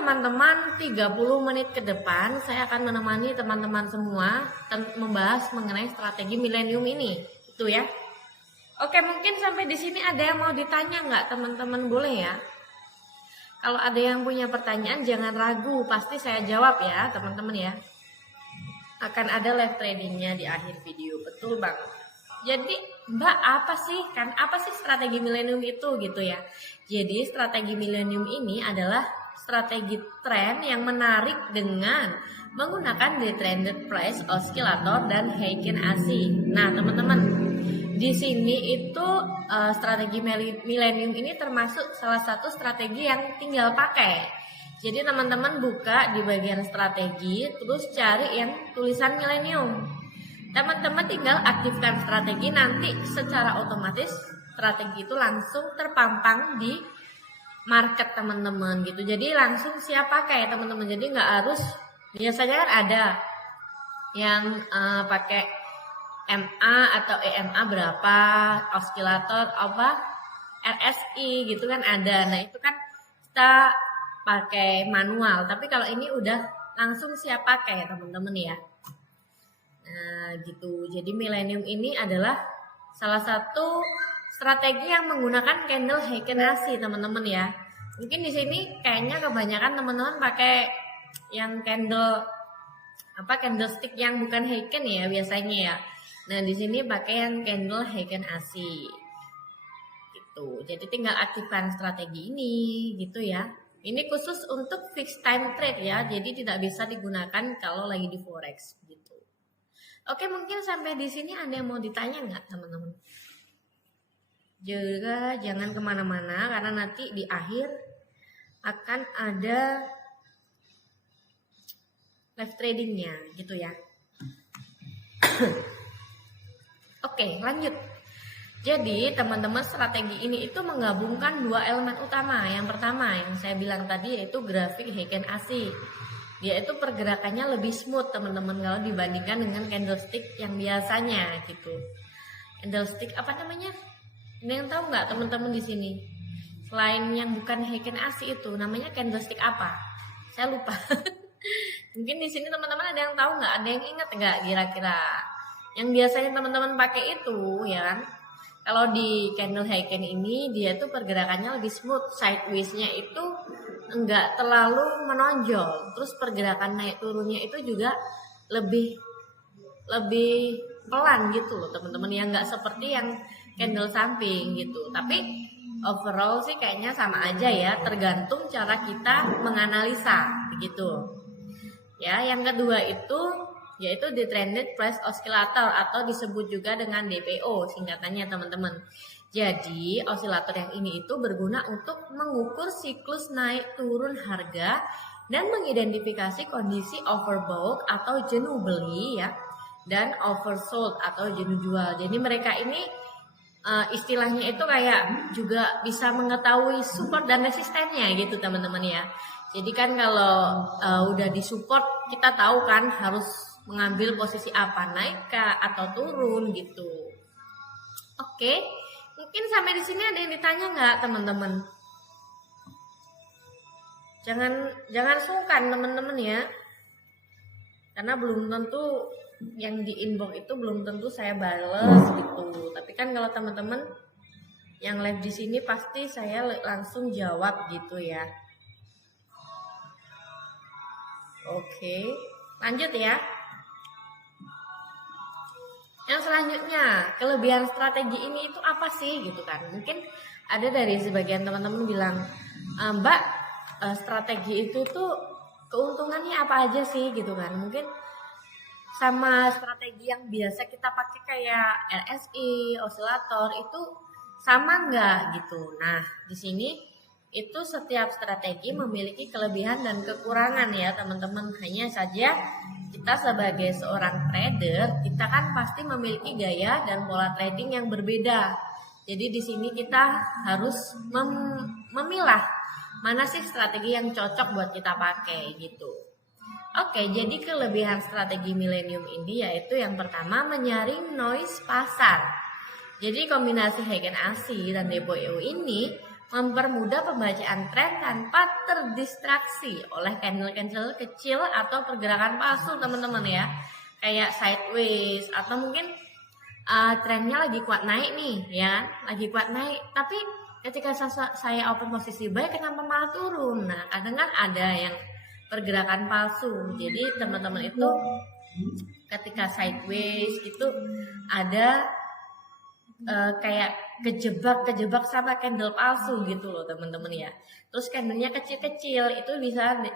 teman-teman 30 menit ke depan saya akan menemani teman-teman semua membahas mengenai strategi milenium ini, itu ya. Oke, mungkin sampai di sini ada yang mau ditanya nggak teman-teman, boleh ya? Kalau ada yang punya pertanyaan jangan ragu, pasti saya jawab ya teman-teman ya. Akan ada live tradingnya di akhir video, betul banget. Jadi Mbak apa sih strategi milenium itu gitu ya? Jadi strategi milenium ini adalah strategi tren yang menarik dengan menggunakan the trended price oscillator dan Heikin AC. Nah teman-teman, di sini itu strategi milenium ini termasuk salah satu strategi yang tinggal pakai. Jadi teman-teman buka di bagian strategi, terus cari yang tulisan milenium. Teman-teman tinggal aktifkan strategi, nanti secara otomatis strategi itu langsung terpampang di market teman-teman gitu. Jadi langsung siap pakai teman-teman. Jadi nggak harus, biasanya kan ada yang pakai MA atau EMA berapa, oscillator apa, RSI gitu kan ada. Nah itu kan kita pakai manual. Tapi kalau ini udah langsung siap pakai teman-teman ya. Nah gitu. Jadi milenium ini adalah salah satu strategi yang menggunakan candle Heikin AC teman-teman ya. Mungkin di sini kayaknya kebanyakan teman-teman pakai yang candlestick yang bukan Heikin ya biasanya ya. Nah di sini pakai yang candle Heikin AC gitu. Jadi tinggal aktifkan strategi ini gitu ya. Ini khusus untuk fixed time trade ya. Jadi tidak bisa digunakan kalau lagi di forex gitu. Oke, mungkin sampai di sini ada yang mau ditanya nggak teman-teman? Juga jangan kemana-mana karena nanti di akhir akan ada live tradingnya gitu ya. Oke, lanjut. Jadi teman-teman, strategi ini itu menggabungkan dua elemen utama. Yang pertama yang saya bilang tadi yaitu grafik Heikin AC. Dia itu pergerakannya lebih smooth teman-teman kalau dibandingkan dengan candlestick yang biasanya gitu. Candlestick apa namanya? Ada yang tahu nggak teman-teman di sini? Selain yang bukan Heikin AC itu, namanya candlestick apa? Saya lupa. Mungkin di sini teman-teman ada yang tahu nggak? Ada yang ingat nggak kira-kira? Yang biasanya teman-teman pakai itu, ya kan? Kalau di candle Heikin ini, dia tuh pergerakannya lebih smooth, sideways-nya itu enggak terlalu menonjol. Terus pergerakan naik turunnya itu juga lebih pelan gitu loh teman-teman, yang enggak seperti yang candle samping gitu. Tapi overall sih kayaknya sama aja ya, tergantung cara kita menganalisa begitu. Ya, yang kedua itu yaitu the trended price oscillator atau disebut juga dengan DPO singkatannya teman-teman. Jadi osilator yang ini itu berguna untuk mengukur siklus naik turun harga dan mengidentifikasi kondisi overbought atau jenuh beli ya, dan oversold atau jenuh jual. Jadi mereka ini istilahnya itu kayak juga bisa mengetahui support dan resistennya gitu teman-teman ya. Jadi kan kalau udah disupport kita tahu kan harus mengambil posisi apa, naik kah atau turun gitu. Oke, mungkin sampai di sini ada yang ditanya nggak teman-teman? Jangan sungkan teman-teman ya, karena belum tentu yang di inbox itu belum tentu saya bales gitu. Tapi kan kalau teman-teman yang live di sini pasti saya langsung jawab gitu ya. Oke, lanjut ya. Yang selanjutnya, kelebihan strategi ini itu apa sih gitu kan? Mungkin ada dari sebagian teman-teman bilang, Mbak, strategi itu tuh keuntungannya apa aja sih gitu kan? Mungkin sama strategi yang biasa kita pakai kayak RSI, osilator itu sama nggak gitu? Nah, di sini itu setiap strategi memiliki kelebihan dan kekurangan ya teman-teman. Hanya saja kita sebagai seorang trader, kita kan pasti memiliki gaya dan pola trading yang berbeda. Jadi di sini kita harus memilah mana sih strategi yang cocok buat kita pakai gitu. Oke, jadi kelebihan strategi milenium ini yaitu yang pertama menyaring noise pasar. Jadi kombinasi Heikin AC dan DPO ini mempermudah pembacaan tren tanpa terdistraksi oleh candle-candle kecil atau pergerakan palsu teman-teman ya, kayak sideways atau mungkin trennya lagi kuat naik nih ya, lagi kuat naik, tapi ketika saya open posisi buy kenapa malah turun. Nah kadang kan ada yang pergerakan palsu, jadi teman-teman itu ketika sideways itu ada kayak kejebak sama candle palsu gitu loh teman-teman ya. Terus candlenya kecil-kecil itu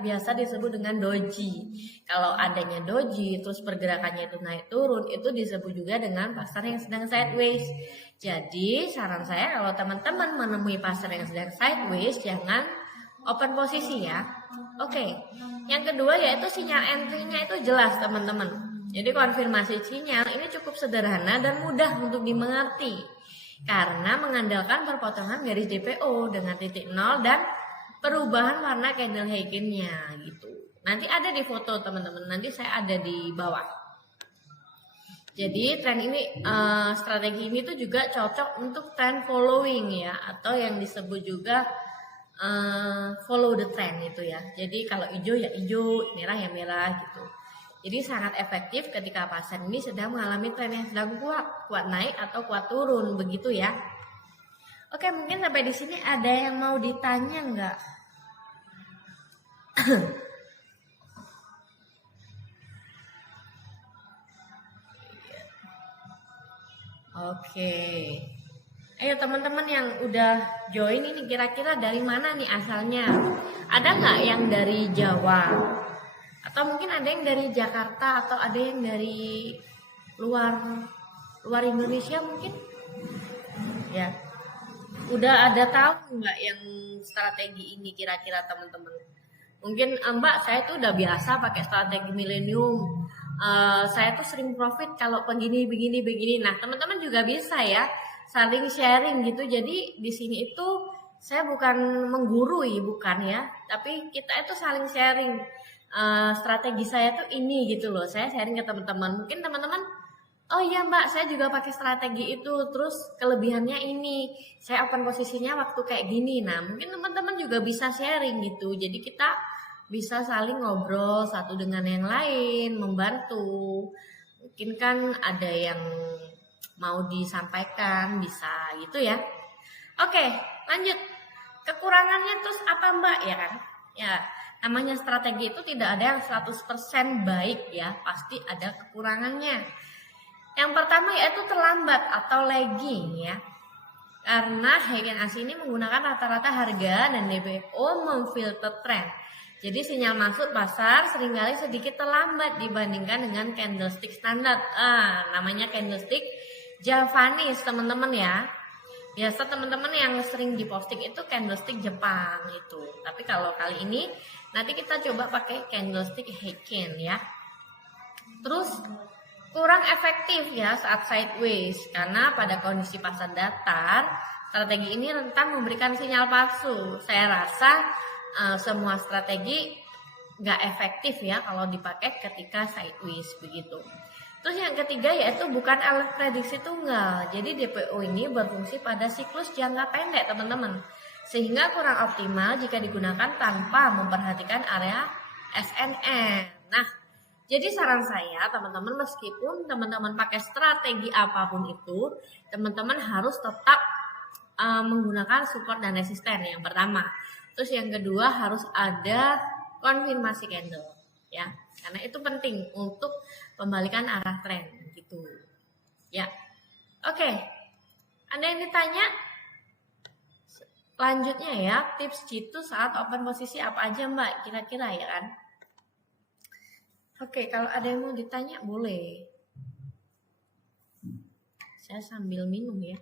biasa disebut dengan doji. Kalau adanya doji terus pergerakannya itu naik turun, itu disebut juga dengan pasar yang sedang sideways. Jadi saran saya kalau teman-teman menemui pasar yang sedang sideways, jangan open posisi ya. Oke. Yang kedua yaitu sinyal entry-nya itu jelas teman-teman. Jadi konfirmasi sinyal ini cukup sederhana dan mudah untuk dimengerti karena mengandalkan perpotongan garis DPO dengan titik 0 dan perubahan warna candle Heiken-nya gitu. Nanti ada di foto teman-teman, nanti saya ada di bawah. Jadi tren ini, strategi ini tuh juga cocok untuk trend following ya, atau yang disebut juga follow the trend itu ya. Jadi kalau hijau ya hijau, merah ya merah gitu. Jadi sangat efektif ketika pasar ini sedang mengalami tren yang sedang kuat naik atau kuat turun begitu ya. Oke, mungkin sampai di sini ada yang mau ditanya nggak? Oke. Ayo teman-teman yang udah join ini kira-kira dari mana nih asalnya? Ada nggak yang dari Jawa? Atau mungkin ada yang dari Jakarta atau ada yang dari luar Indonesia mungkin ya. Udah ada tahu nggak yang strategi ini kira-kira teman-teman? Mungkin Mbak saya tuh udah biasa pakai strategi milenium, saya tuh sering profit kalau begini. Nah teman-teman juga bisa ya saling sharing gitu. Jadi di sini itu saya bukan menggurui, bukan ya, tapi kita itu saling sharing. Strategi saya tuh ini gitu loh, saya sharing ke teman-teman. Mungkin teman-teman, oh iya Mbak, saya juga pakai strategi itu, terus kelebihannya ini, saya open posisinya waktu kayak gini. Nah mungkin teman-teman juga bisa sharing gitu, jadi kita bisa saling ngobrol satu dengan yang lain, membantu. Mungkin kan ada yang mau disampaikan, bisa gitu ya. Oke, lanjut. Kekurangannya terus apa Mbak ya kan? Ya, namanya strategi itu tidak ada yang 100% baik ya, pasti ada kekurangannya. Yang pertama yaitu terlambat atau lagging ya. Karena Heiken Ashi ini menggunakan rata-rata harga dan DPO memfilter tren. Jadi sinyal masuk pasar seringkali sedikit terlambat dibandingkan dengan candlestick standar. Namanya candlestick Javanese teman-teman ya. Biasa teman-teman yang sering diposting itu candlestick Jepang itu. Tapi kalau kali ini nanti kita coba pakai candlestick Heiken ya. Terus kurang efektif ya saat sideways karena pada kondisi pasar datar strategi ini rentan memberikan sinyal palsu. Saya rasa semua strategi nggak efektif ya kalau dipakai ketika sideways begitu. Terus yang ketiga yaitu bukan alat prediksi tunggal. Jadi DPO ini berfungsi pada siklus jangka pendek teman-teman. Sehingga kurang optimal jika digunakan tanpa memperhatikan area SNN. Nah, jadi saran saya teman-teman meskipun teman-teman pakai strategi apapun itu, teman-teman harus tetap menggunakan support dan resisten yang pertama. Terus yang kedua harus ada konfirmasi candle ya. Karena itu penting untuk pembalikan arah tren gitu. Ya. Oke. Ada yang ditanya? Lanjutnya ya, tips jitu saat open posisi apa aja Mbak? Kira-kira ya kan? Oke, kalau ada yang mau ditanya boleh. Saya sambil minum ya.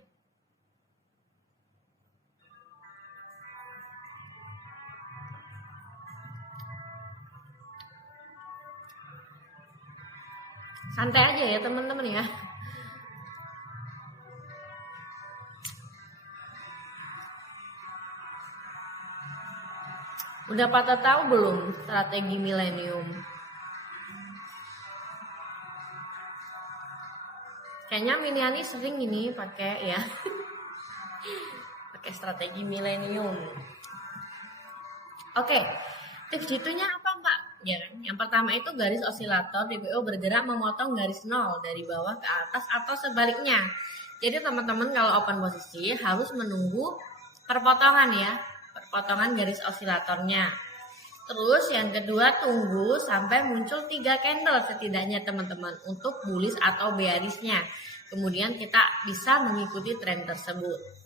Santai aja ya teman-teman ya. Udah pada tahu belum strategi milenium? Kayaknya Miniani sering ini pakai ya. pakai strategi milenium. Oke, tips jitunya apa Mbak? Ya kan? Yang pertama itu garis osilator DPO bergerak memotong garis nol dari bawah ke atas atau sebaliknya. Jadi teman-teman kalau open posisi harus menunggu perpotongan ya, perpotongan garis osilatornya. Terus yang kedua tunggu sampai muncul 3 candle setidaknya teman-teman untuk bullish atau bearishnya. Kemudian kita bisa mengikuti tren tersebut.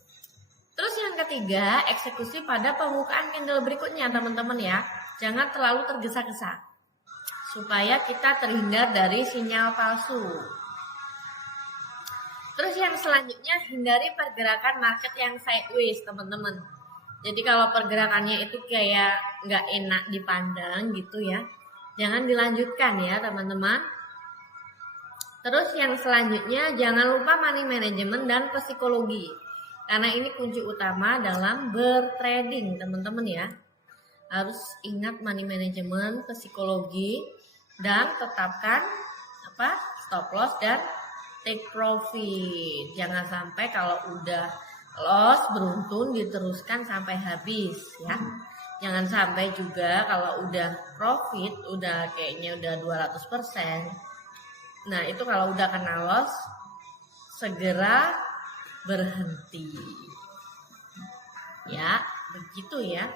Terus yang ketiga, eksekusi pada pembukaan candle berikutnya teman-teman ya. Jangan terlalu tergesa-gesa supaya kita terhindar dari sinyal palsu. Terus yang selanjutnya, hindari pergerakan market yang sideways teman-teman. Jadi kalau pergerakannya itu kayak nggak enak dipandang gitu ya, jangan dilanjutkan ya teman-teman. Terus yang selanjutnya, jangan lupa money management dan psikologi. Karena ini kunci utama dalam bertrading teman-teman ya. Harus ingat money management, psikologi, dan tetapkan stop loss dan take profit. Jangan sampai kalau udah loss beruntun diteruskan sampai habis ya. Jangan sampai juga kalau udah profit udah kayaknya udah 200%. Nah, itu kalau udah kena loss segera berhenti. Ya, begitu ya.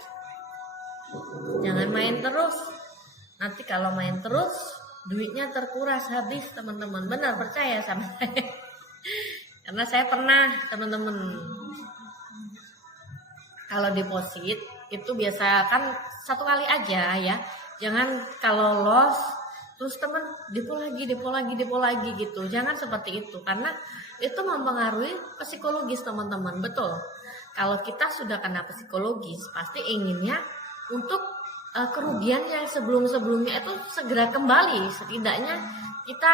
Jangan main terus. Nanti kalau main terus duitnya terkuras habis teman-teman. Benar, percaya sama saya. Karena saya pernah teman-teman. Kalau deposit itu biasa kan 1 kali aja ya. Jangan kalau loss terus teman depo lagi gitu. Jangan seperti itu karena itu mempengaruhi psikologis teman-teman. Betul. Kalau kita sudah kena psikologis pasti inginnya untuk kerugian yang sebelum-sebelumnya itu segera kembali. Setidaknya kita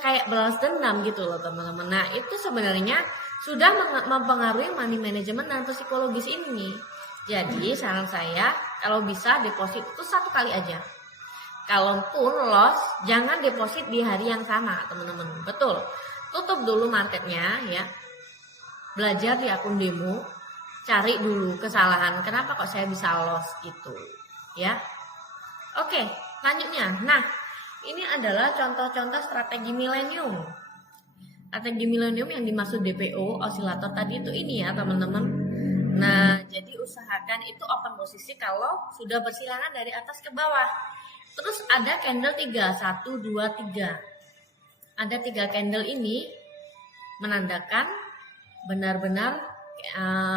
kayak balas dendam gitu loh teman-teman. Nah itu sebenarnya sudah mempengaruhi money management dan psikologis ini. Jadi saran saya kalau bisa deposit itu 1 kali aja. Kalaupun loss jangan deposit di hari yang sama teman-teman. Betul. Tutup dulu marketnya ya. Belajar di akun demo, cari dulu kesalahan kenapa kok saya bisa loss gitu ya. Oke, selanjutnya. Nah, ini adalah contoh-contoh strategi milenium. Strategi milenium yang dimaksud DPO osilator tadi itu ini ya, teman-teman. Nah, jadi usahakan itu open posisi kalau sudah bersilangan dari atas ke bawah. Terus ada candle 3, 1, 2, 3. Ada 3 candle ini menandakan benar-benar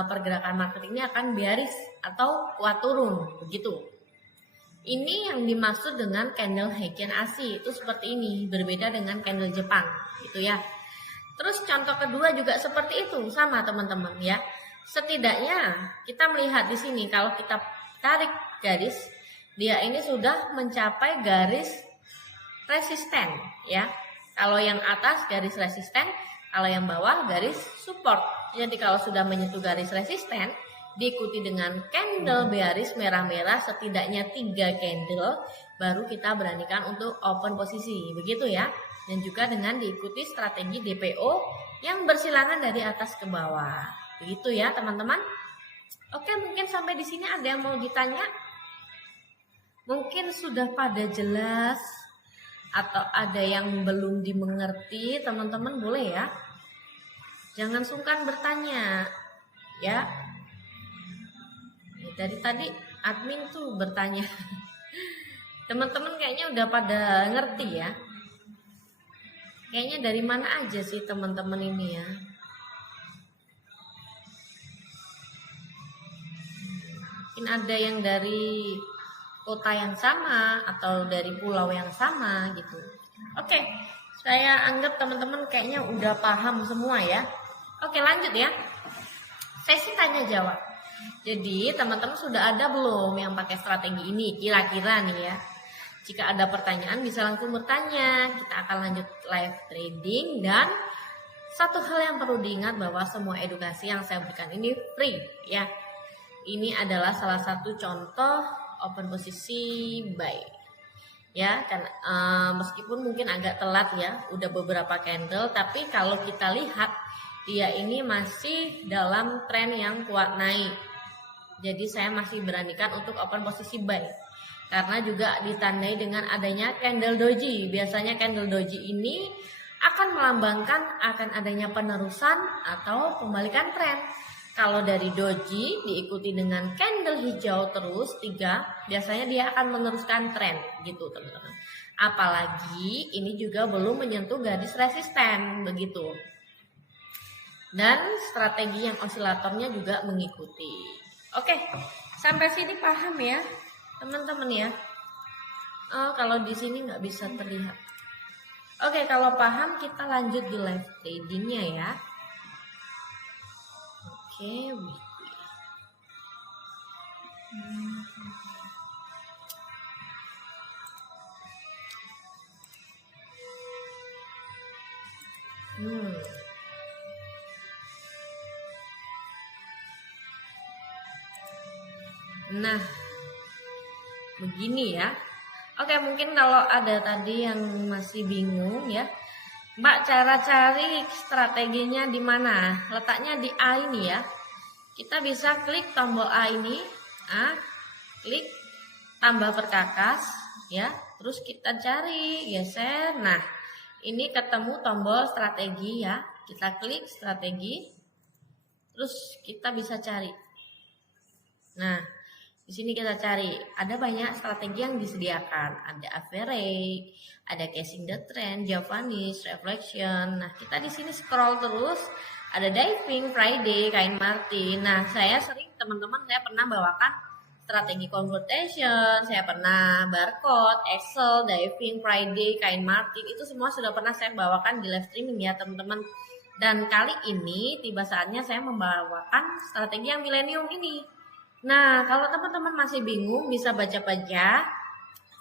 pergerakan market ini akan bearish atau kuat turun begitu. Ini yang dimaksud dengan candle Heikin Ashi itu seperti ini, berbeda dengan candle Jepang gitu ya. Terus contoh kedua juga seperti itu sama teman-teman ya. Setidaknya kita melihat di sini kalau kita tarik garis dia ini sudah mencapai garis resisten ya. Kalau yang atas garis resisten, kalau yang bawah garis support. Jadi kalau sudah menyentuh garis resisten, diikuti dengan candle bearish merah-merah setidaknya 3 candle, baru kita beranikan untuk open posisi. Begitu ya. Dan juga dengan diikuti strategi DPO yang bersilangan dari atas ke bawah. Begitu ya teman-teman. Oke, mungkin sampai di sini ada yang mau ditanya? Mungkin sudah pada jelas atau ada yang belum dimengerti, teman-teman boleh ya. Jangan sungkan bertanya ya. Dari tadi admin tuh bertanya. Teman-teman kayaknya udah pada ngerti ya. Kayaknya dari mana aja sih teman-teman ini ya. Mungkin ada yang dari kota yang sama atau dari pulau yang sama gitu. Oke, saya anggap teman-teman kayaknya udah paham semua ya. Oke, lanjut ya. Sesi tanya jawab. Jadi teman-teman sudah ada belum yang pakai strategi ini kira-kira nih ya. Jika ada pertanyaan bisa langsung bertanya. Kita akan lanjut live trading. Dan satu hal yang perlu diingat bahwa semua edukasi yang saya berikan ini free ya. Ini adalah salah satu contoh open posisi buy ya. Kan meskipun mungkin agak telat ya, udah beberapa candle, tapi kalau kita lihat dia ini masih dalam tren yang kuat naik. Jadi saya masih beranikan untuk open posisi buy. Karena juga ditandai dengan adanya candle doji. Biasanya candle doji ini akan melambangkan akan adanya penerusan atau pembalikan tren. Kalau dari doji diikuti dengan candle hijau terus 3, biasanya dia akan meneruskan tren gitu teman-teman. Apalagi ini juga belum menyentuh garis resisten begitu. Dan strategi yang osilatornya juga mengikuti. Oke, sampai sini paham ya teman-teman ya. Kalau di sini nggak bisa terlihat. Oke, kalau paham kita lanjut di live tradingnya ya. Oke, weekly. Nah, begini ya. Oke, mungkin kalau ada tadi yang masih bingung ya, Mbak, cara cari strateginya di mana? Letaknya di A ini ya. Kita bisa klik tombol A ini, klik tambah perkakas ya. Terus kita cari, geser. Nah, ini ketemu tombol strategi ya. Kita klik strategi. Terus kita bisa cari. Nah, di sini kita cari, ada banyak strategi yang disediakan. Ada average, ada casing the trend, Japanese, reflection. Nah, kita di sini scroll terus, ada diving, Friday, kain Martin. Nah, saya pernah bawakan strategi conversion, saya pernah barcode, Excel, diving, Friday, kain Martin. Itu semua sudah pernah saya bawakan di live streaming ya, teman-teman. Dan kali ini tiba saatnya saya membawakan strategi yang milenium ini. Nah, kalau teman-teman masih bingung, bisa baca-baca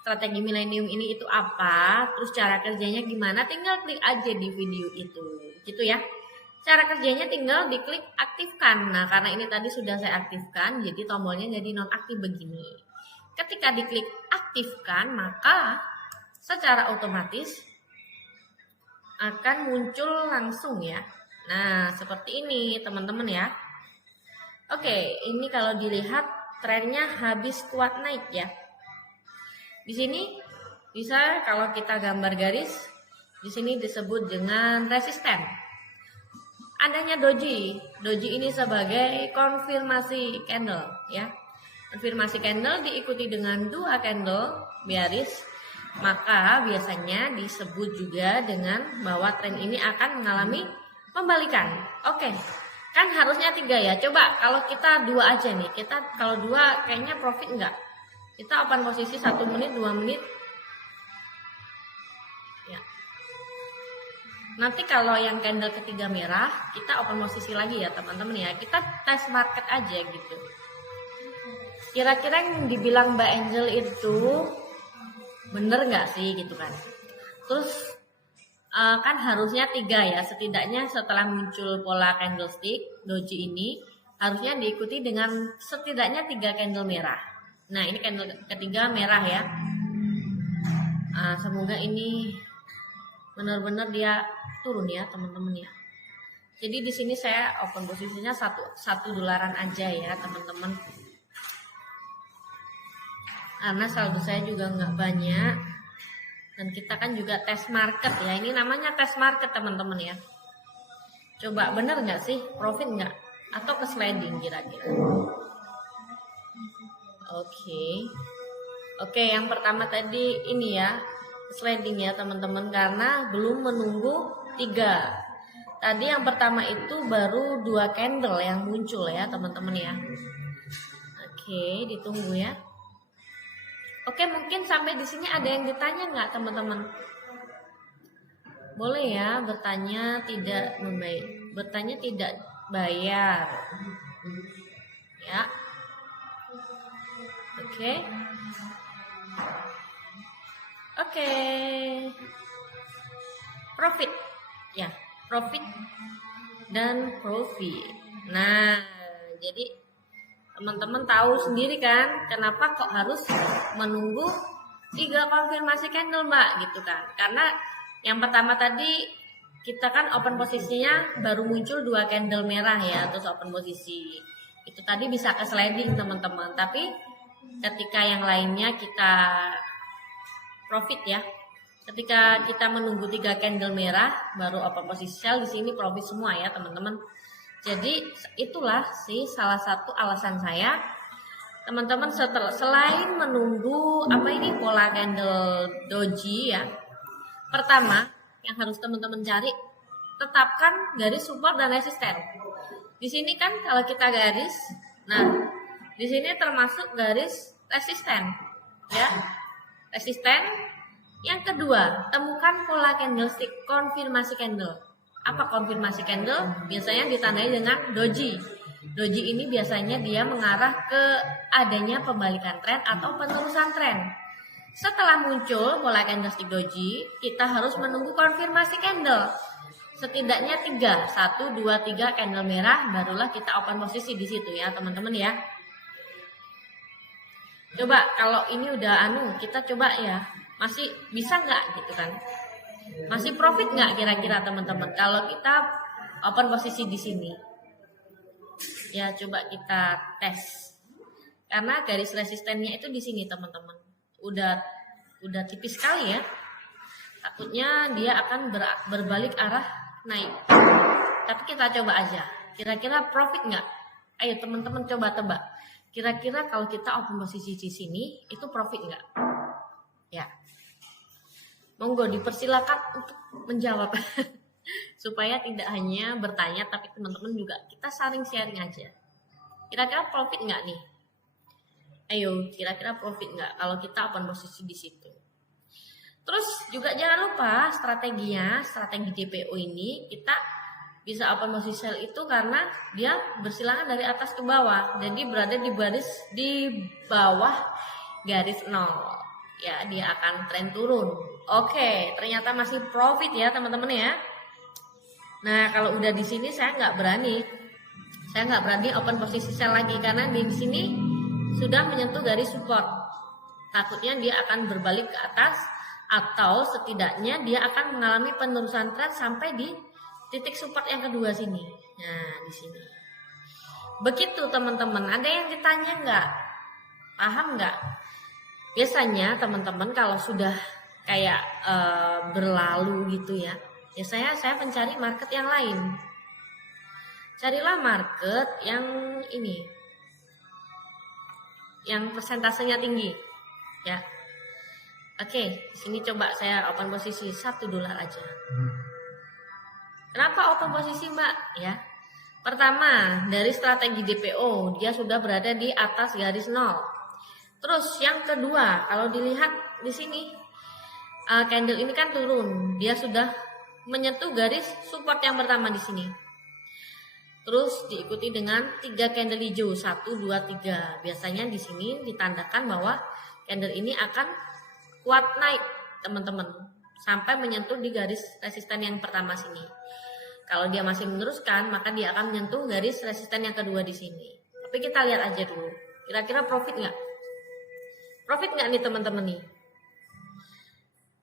strategi milenium ini itu apa, terus cara kerjanya gimana, tinggal klik aja di video itu, gitu ya. Cara kerjanya tinggal diklik aktifkan. Nah, karena ini tadi sudah saya aktifkan, jadi tombolnya jadi nonaktif begini. Ketika diklik aktifkan, maka secara otomatis akan muncul langsung ya. Nah, seperti ini teman-teman ya. Oke, ini kalau dilihat trennya habis kuat naik ya. Di sini bisa kalau kita gambar garis, di sini disebut dengan resisten. Adanya doji. Doji ini sebagai konfirmasi candle ya. Konfirmasi candle diikuti dengan 2 candle bearish, maka biasanya disebut juga dengan bahwa tren ini akan mengalami pembalikan. Oke. Kan harusnya 3 ya. Coba kalau kita 2 aja nih. Kita kalau 2 kayaknya profit enggak? Kita open posisi 1 menit, 2 menit. Ya. Nanti kalau yang candle ketiga merah, kita open posisi lagi ya teman-teman ya. Kita test market aja gitu. Kira-kira yang dibilang Mbak Angel itu bener nggak sih gitu kan? Terus kan harusnya 3 ya, setidaknya setelah muncul pola candlestick doji ini harusnya diikuti dengan setidaknya 3 candle merah. Nah, ini candle ketiga merah ya. Semoga ini benar-benar dia turun ya teman-teman ya. Jadi di sini saya open posisinya satu dolaran aja ya teman-teman. Karena saldo saya juga nggak banyak. Dan kita kan juga test market ya. Ini namanya test market teman-teman ya. Coba bener nggak sih? Profit nggak? Atau ke sliding kira-kira? Oke, yang pertama tadi ini ya. Sliding ya teman-teman. Karena belum menunggu 3. Tadi yang pertama itu baru 2 candle yang muncul ya teman-teman ya. Oke, ditunggu ya. Oke, mungkin sampai di sini ada yang ditanya nggak teman-teman? Boleh ya bertanya tidak bayar. Ya. Oke. Profit. Ya, profit dan profit. Nah, jadi teman-teman tahu sendiri kan kenapa kok harus menunggu 3 konfirmasi candle Mbak gitu kan. Karena yang pertama tadi kita kan open posisinya baru muncul 2 candle merah ya, terus open posisi. Itu tadi bisa ke sliding teman-teman, tapi ketika yang lainnya kita profit ya. Ketika kita menunggu 3 candle merah baru open posisi sell, di sini profit semua ya teman-teman. Jadi itulah sih salah satu alasan saya teman-teman selain menunggu pola candle doji ya. Pertama yang harus teman-teman cari, tetapkan garis support dan resisten. Di sini kan kalau kita garis, nah di sini termasuk garis resisten ya, resisten. Yang kedua, temukan pola candlestick, konfirmasi candle. Apa konfirmasi candle? Biasanya ditandai dengan doji. Doji ini biasanya dia mengarah ke adanya pembalikan tren atau penerusan tren. Setelah muncul pola candlestick doji, kita harus menunggu konfirmasi candle. Setidaknya 3, 1, 2, 3 candle merah, barulah kita open posisi di situ ya teman-teman ya. Coba kalau ini udah kita coba ya, masih bisa nggak gitu kan? Masih profit nggak kira-kira teman-teman? Kalau kita open posisi di sini, ya coba kita tes. Karena garis resistennya itu di sini teman-teman. Udah tipis sekali ya. Takutnya dia akan berbalik arah naik. Tapi kita coba aja. Kira-kira profit nggak? Ayo teman-teman coba tebak. Kira-kira kalau kita open posisi di sini itu profit nggak? Ya. Monggo dipersilakan untuk menjawab. Supaya tidak hanya bertanya tapi teman-teman juga kita saling sharing aja. Kira-kira profit nggak nih? Ayo, kira-kira profit nggak kalau kita open posisi di situ? Terus juga jangan lupa strategi DPO ini kita bisa open posisi sell itu karena dia bersilangan dari atas ke bawah, jadi berada di bawah garis 0. Ya, dia akan tren turun. Oke, ternyata masih profit ya teman-teman ya. Nah, kalau udah di sini saya nggak berani open posisi sell lagi karena di sini sudah menyentuh garis support. Takutnya dia akan berbalik ke atas atau setidaknya dia akan mengalami penerusan tren sampai di titik support yang kedua sini. Nah, di sini. Begitu teman-teman. Ada yang ditanya nggak? Paham nggak? Biasanya teman-teman kalau sudah kayak berlalu gitu ya. Biasanya saya mencari market yang lain. Carilah market yang ini. Yang persentasenya tinggi ya. Oke, di sini coba saya open posisi $1 aja. Kenapa open posisi Mbak? Ya, pertama dari strategi DPO dia sudah berada di atas garis 0. Terus yang kedua, kalau dilihat di sini candle ini kan turun, dia sudah menyentuh garis support yang pertama di sini. Terus diikuti dengan 3 candle hijau, 1, 2, 3. Biasanya di sini ditandakan bahwa candle ini akan kuat naik, teman-teman, sampai menyentuh di garis resisten yang pertama sini. Kalau dia masih meneruskan, maka dia akan menyentuh garis resisten yang kedua di sini. Tapi kita lihat aja dulu, kira-kira profit nggak? Profit nggak nih teman-teman nih?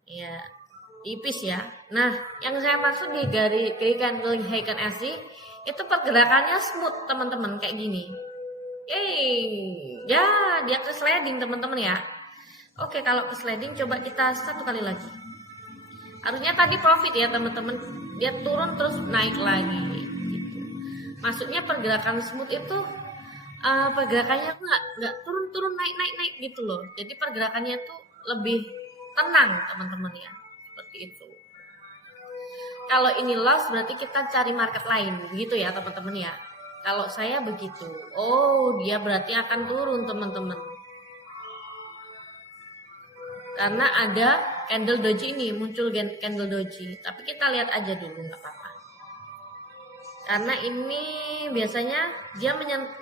Ya, tipis ya. Nah, yang saya maksud di garis candle high SC itu pergerakannya smooth teman-teman kayak gini. Ya dia ke sliding teman-teman ya. Oke, kalau ke sliding coba kita 1 kali lagi. Harusnya tadi profit ya teman-teman. Dia turun terus naik lagi. Gitu. Maksudnya pergerakan smooth itu pergerakannya nggak turun naik gitu loh. Jadi pergerakannya itu lebih tenang teman-teman ya. Seperti itu. Kalau ini loss berarti kita cari market lain, begitu ya teman-teman ya. Kalau saya begitu, oh dia berarti akan turun teman-teman. Karena ada candle doji ini, muncul candle doji. Tapi kita lihat aja dulu, nggak apa-apa. Karena ini biasanya dia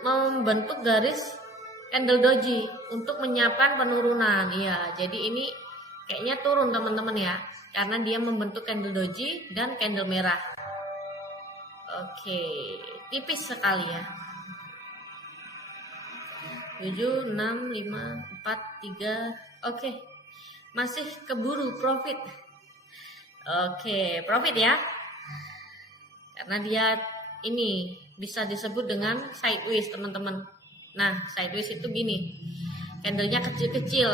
membentuk garis candle doji untuk menyiapkan penurunan. Iya, jadi ini kayaknya turun teman-teman ya. Karena dia membentuk candle doji dan candle merah. Oke, tipis sekali ya. 7, 6, 5, 4, 3. Oke, masih keburu profit. Oke, profit ya. karena dia ini bisa disebut dengan sideways teman-teman. Nah sideways itu gini, candlenya kecil-kecil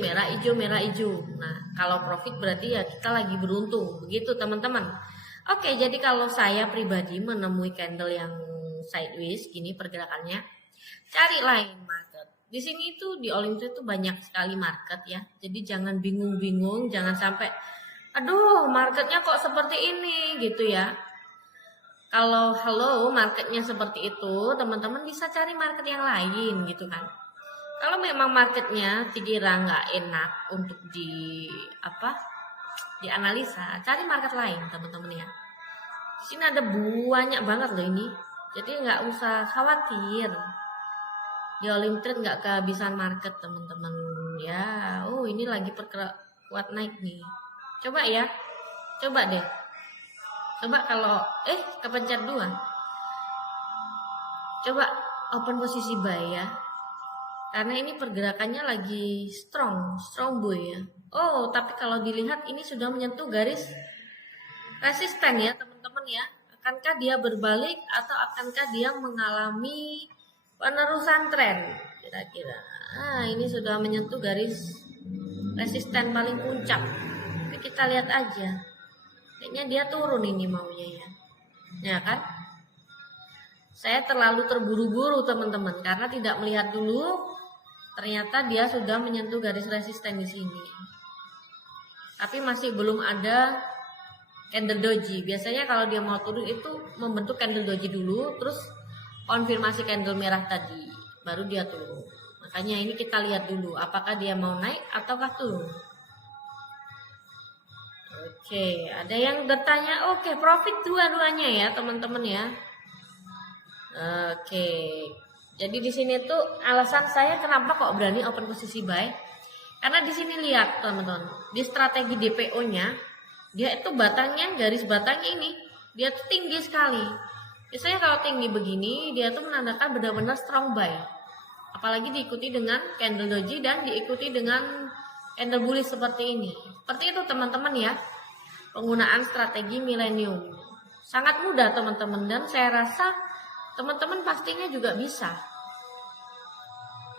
merah hijau. Nah kalau profit berarti ya kita lagi beruntung, begitu teman-teman. Oke, jadi kalau saya pribadi menemui candle yang sideways gini pergerakannya, cari lain market. Di sini itu di All Trade itu banyak sekali market ya. Jadi jangan bingung-bingung, jangan sampai aduh marketnya kok seperti ini gitu ya. Kalau marketnya seperti itu, teman-teman bisa cari market yang lain gitu kan. Kalau memang marketnya dikira nggak enak untuk dianalisa, cari market lain teman-teman ya. Di sini ada banyak banget loh ini, jadi nggak usah khawatir. Di All Trade nggak kehabisan market teman-teman ya. Oh ini lagi kuat naik nih. Coba ya, coba deh. Coba kalau kepencet 2. Coba open posisi buy ya. Karena ini pergerakannya lagi strong boy ya. Oh, tapi kalau dilihat ini sudah menyentuh garis resisten ya, teman-teman ya. Akankah dia berbalik atau akankah dia mengalami penerusan tren kira-kira? Nah, ini sudah menyentuh garis resisten paling puncak. Tapi kita lihat aja. Kayaknya dia turun ini maunya ya. Ya kan? Saya terlalu terburu-buru teman-teman karena tidak melihat dulu. Ternyata dia sudah menyentuh garis resisten di sini. Tapi masih belum ada candle doji. Biasanya kalau dia mau turun itu membentuk candle doji dulu, terus konfirmasi candle merah tadi, baru dia turun. Makanya ini kita lihat dulu apakah dia mau naik ataukah turun. Oke, ada yang bertanya, oke, profit dua-duanya ya teman-teman ya. Oke, jadi di sini tuh alasan saya kenapa kok berani open posisi buy. Karena di sini lihat teman-teman, di strategi DPO-nya, dia itu batangnya, garis batangnya ini, dia tuh tinggi sekali. Biasanya kalau tinggi begini, dia tuh menandakan benar-benar strong buy. Apalagi diikuti dengan candle doji dan diikuti dengan candle bullish seperti ini. Seperti itu teman-teman ya. Penggunaan strategi milenium sangat mudah teman-teman, dan saya rasa teman-teman pastinya juga bisa.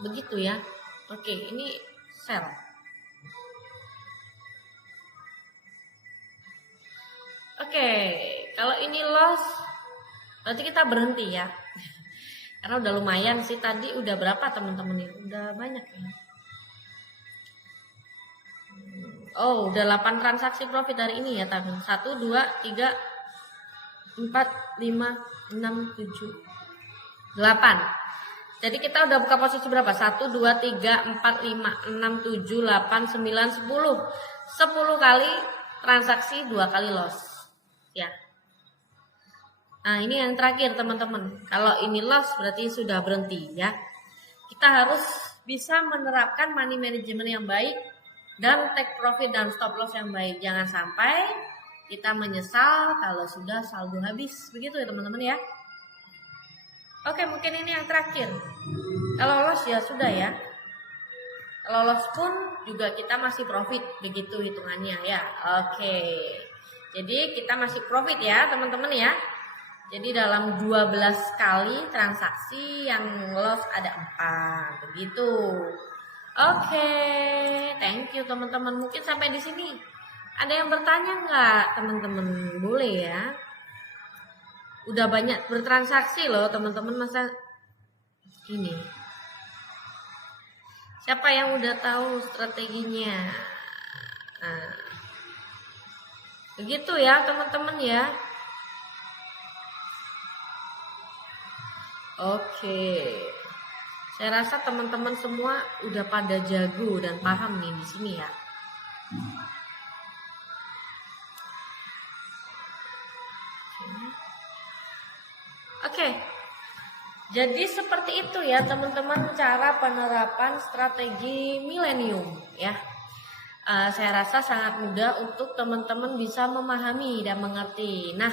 Begitu ya. Oke, ini sell. Oke, kalau ini loss berarti kita berhenti ya. Karena udah lumayan sih, tadi udah berapa teman-teman ini? Udah banyak ya. Oh, udah 8 transaksi profit hari ini ya, teman. 1, 2, 3, 4, 5, 6, 7, 8. Jadi kita udah buka posisi berapa? 1, 2, 3, 4, 5, 6, 7, 8, 9, 10. 10 kali transaksi, 2 kali loss. Ya. Nah, ini yang terakhir teman-teman. Kalau ini loss berarti sudah berhenti ya. Kita harus bisa menerapkan money management yang baik dan take profit dan stop loss yang baik. Jangan sampai kita menyesal kalau sudah saldo habis. Begitu ya teman-teman ya. Oke, mungkin ini yang terakhir. Kalau loss ya sudah ya. Kalau loss pun juga kita masih profit. Begitu hitungannya ya. Oke. Jadi kita masih profit ya teman-teman ya. Jadi dalam 12 kali transaksi yang loss ada 4. Begitu. Oke, thank you teman-teman. Mungkin sampai di sini ada yang bertanya nggak teman-teman? Boleh ya. Udah banyak bertransaksi loh teman-teman, masa ini. Siapa yang udah tahu strateginya? Nah, begitu ya teman-teman ya. Oke. Saya rasa teman-teman semua udah pada jago dan paham nih di sini ya. Oke. Jadi seperti itu ya teman-teman cara penerapan strategi milenium ya. Saya rasa sangat mudah untuk teman-teman bisa memahami dan mengerti. Nah,